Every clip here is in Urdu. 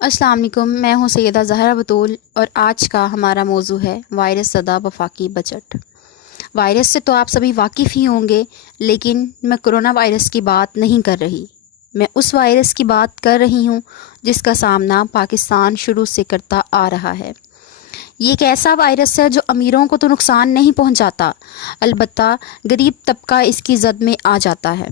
السلام علیکم، میں ہوں سیدہ زہرا بطول اور آج کا ہمارا موضوع ہے وائرس زدہ وفاقی بجٹ۔ وائرس سے تو آپ سبھی واقف ہی ہوں گے، لیکن میں کرونا وائرس کی بات نہیں کر رہی۔ میں اس وائرس کی بات کر رہی ہوں جس کا سامنا پاکستان شروع سے کرتا آ رہا ہے۔ یہ ایک ایسا وائرس ہے جو امیروں کو تو نقصان نہیں پہنچاتا، البتہ غریب طبقہ اس کی زد میں آ جاتا ہے۔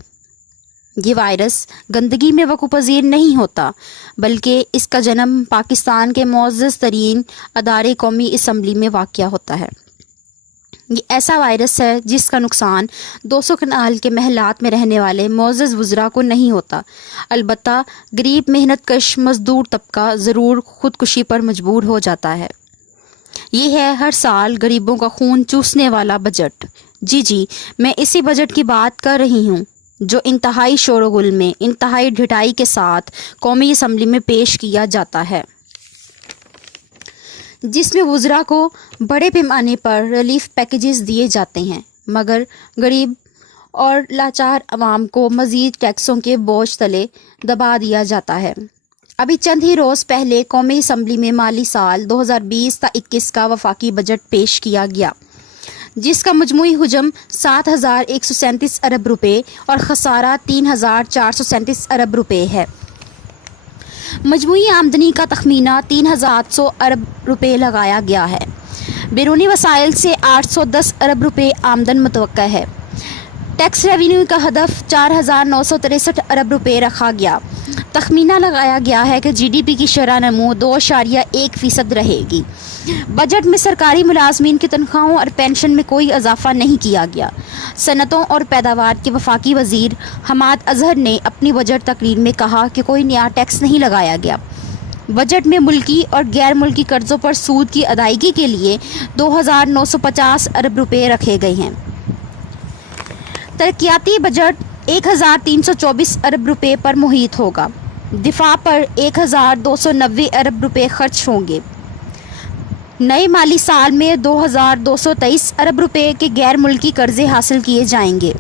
یہ وائرس گندگی میں وقوع پذیر نہیں ہوتا، بلکہ اس کا جنم پاکستان کے معزز ترین ادارے قومی اسمبلی میں واقع ہوتا ہے۔ یہ ایسا وائرس ہے جس کا نقصان 200 کنال کے محلات میں رہنے والے معزز وزراء کو نہیں ہوتا، البتہ غریب محنت کش مزدور طبقہ ضرور خودکشی پر مجبور ہو جاتا ہے۔ یہ ہے ہر سال غریبوں کا خون چوسنے والا بجٹ۔ جی میں اسی بجٹ کی بات کر رہی ہوں جو انتہائی شور و غل میں انتہائی ڈھٹائی کے ساتھ قومی اسمبلی میں پیش کیا جاتا ہے، جس میں وزراء کو بڑے پیمانے پر ریلیف پیکیجز دیے جاتے ہیں، مگر غریب اور لاچار عوام کو مزید ٹیکسوں کے بوجھ تلے دبا دیا جاتا ہے۔ ابھی چند ہی روز پہلے قومی اسمبلی میں مالی سال 2020 تا 21 کا وفاقی بجٹ پیش کیا گیا، جس کا مجموعی حجم 7,137 ارب روپے اور خسارہ 3,437 ارب روپے ہے۔ مجموعی آمدنی کا تخمینہ 3,800 ارب روپے لگایا گیا ہے۔ بیرونی وسائل سے 810 ارب روپے آمدن متوقع ہے۔ ٹیکس ریونیو کا ہدف 4,963 ارب روپے رکھا گیا۔ تخمینہ لگایا گیا ہے کہ جی ڈی پی کی شرح نمو 2.1% رہے گی۔ بجٹ میں سرکاری ملازمین کی تنخواہوں اور پینشن میں کوئی اضافہ نہیں کیا گیا۔ صنعتوں اور پیداوار کے وفاقی وزیر حماد اظہر نے اپنی بجٹ تقریر میں کہا کہ کوئی نیا ٹیکس نہیں لگایا گیا۔ بجٹ میں ملکی اور غیر ملکی قرضوں پر سود کی ادائیگی کے لیے 2,950 ارب روپے رکھے گئے ہیں۔ ترقیاتی بجٹ 1,324 ارب روپے پر محیط ہوگا۔ دفاع پر 1,290 ارب روپے خرچ ہوں گے۔ نئے مالی سال میں 2,223 ارب روپے کے غیر ملکی قرضے حاصل کیے جائیں گے۔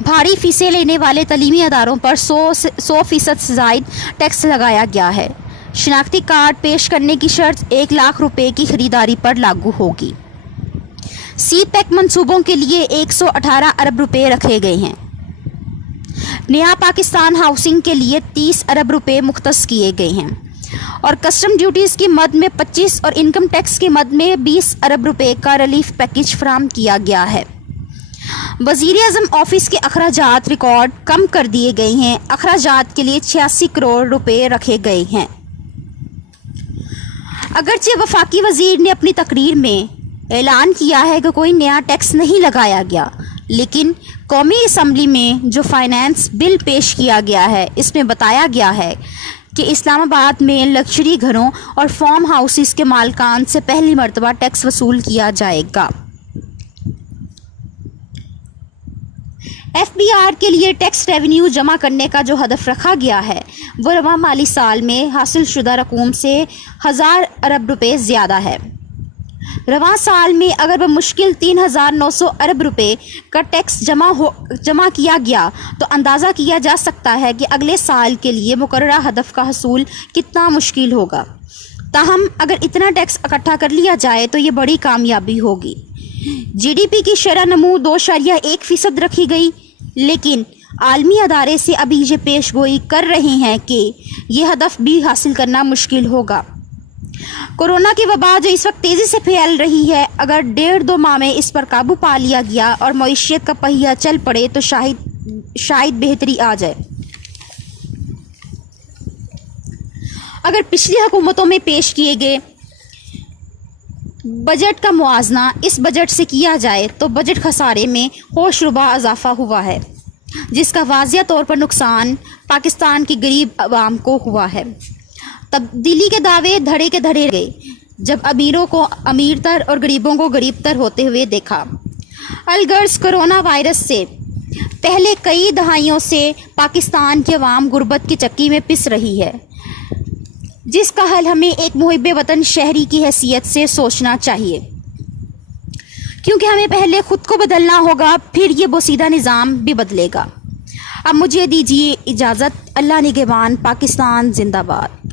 بھاری فیسیں لینے والے تعلیمی اداروں پر 100% سے زائد ٹیکس لگایا گیا ہے۔ شناختی کارڈ پیش کرنے کی شرط 1 لاکھ روپے کی خریداری پر لاگو ہوگی۔ سی پیک منصوبوں کے لیے 118 ارب روپے رکھے گئے ہیں۔ نیا پاکستان ہاؤسنگ کے لیے 30 ارب روپے مختص کیے گئے ہیں اور کسٹم ڈیوٹیز کی مد میں 25 اور انکم ٹیکس کی مد میں 20 ارب روپے کا ریلیف پیکیج فراہم کیا گیا ہے۔ وزیر اعظم آفس کے اخراجات ریکارڈ کم کر دیے گئے ہیں۔ اخراجات کے لیے 86 کروڑ روپے رکھے گئے ہیں۔ اگرچہ وفاقی وزیر نے اپنی تقریر میں اعلان کیا ہے کہ کوئی نیا ٹیکس نہیں لگایا گیا، لیکن قومی اسمبلی میں جو فائنانس بل پیش کیا گیا ہے اس میں بتایا گیا ہے کہ اسلام آباد میں لگژری گھروں اور فارم ہاؤسز کے مالکان سے پہلی مرتبہ ٹیکس وصول کیا جائے گا۔ ایف بی آر کے لیے ٹیکس ریونیو جمع کرنے کا جو ہدف رکھا گیا ہے وہ رواں مالی سال میں حاصل شدہ رقوم سے 1,000 ارب روپے زیادہ ہے۔ رواں سال میں اگر بمشکل 3,900 ارب روپے کا ٹیکس جمع کیا گیا تو اندازہ کیا جا سکتا ہے کہ اگلے سال کے لیے مقررہ ہدف کا حصول کتنا مشکل ہوگا۔ تاہم اگر اتنا ٹیکس اکٹھا کر لیا جائے تو یہ بڑی کامیابی ہوگی۔ جی ڈی پی کی شرح نمو 2.1% رکھی گئی، لیکن عالمی ادارے سے ابھی یہ پیش گوئی کر رہے ہیں کہ یہ ہدف بھی حاصل کرنا مشکل ہوگا۔ کورونا کی وبا جو اس وقت تیزی سے پھیل رہی ہے، اگر 1.5-2 ماہ میں اس پر قابو پا لیا گیا اور معیشت کا پہیہ چل پڑے تو شاید بہتری آ جائے۔ اگر پچھلی حکومتوں میں پیش کیے گئے بجٹ کا موازنہ اس بجٹ سے کیا جائے تو بجٹ خسارے میں ہوش ربا اضافہ ہوا ہے، جس کا واضح طور پر نقصان پاکستان کی غریب عوام کو ہوا ہے۔ تبدیلی کے دعوے دھڑے کے دھڑے گئے جب امیروں کو امیر تر اور غریبوں کو غریب تر ہوتے ہوئے دیکھا۔ الغرض کرونا وائرس سے پہلے کئی دہائیوں سے پاکستان کی عوام غربت کی چکی میں پس رہی ہے، جس کا حل ہمیں ایک محب وطن شہری کی حیثیت سے سوچنا چاہیے، کیونکہ ہمیں پہلے خود کو بدلنا ہوگا، پھر یہ بوسیدہ نظام بھی بدلے گا۔ اب مجھے دیجیے اجازت۔ اللہ نگہبان۔ پاکستان زندہ باد۔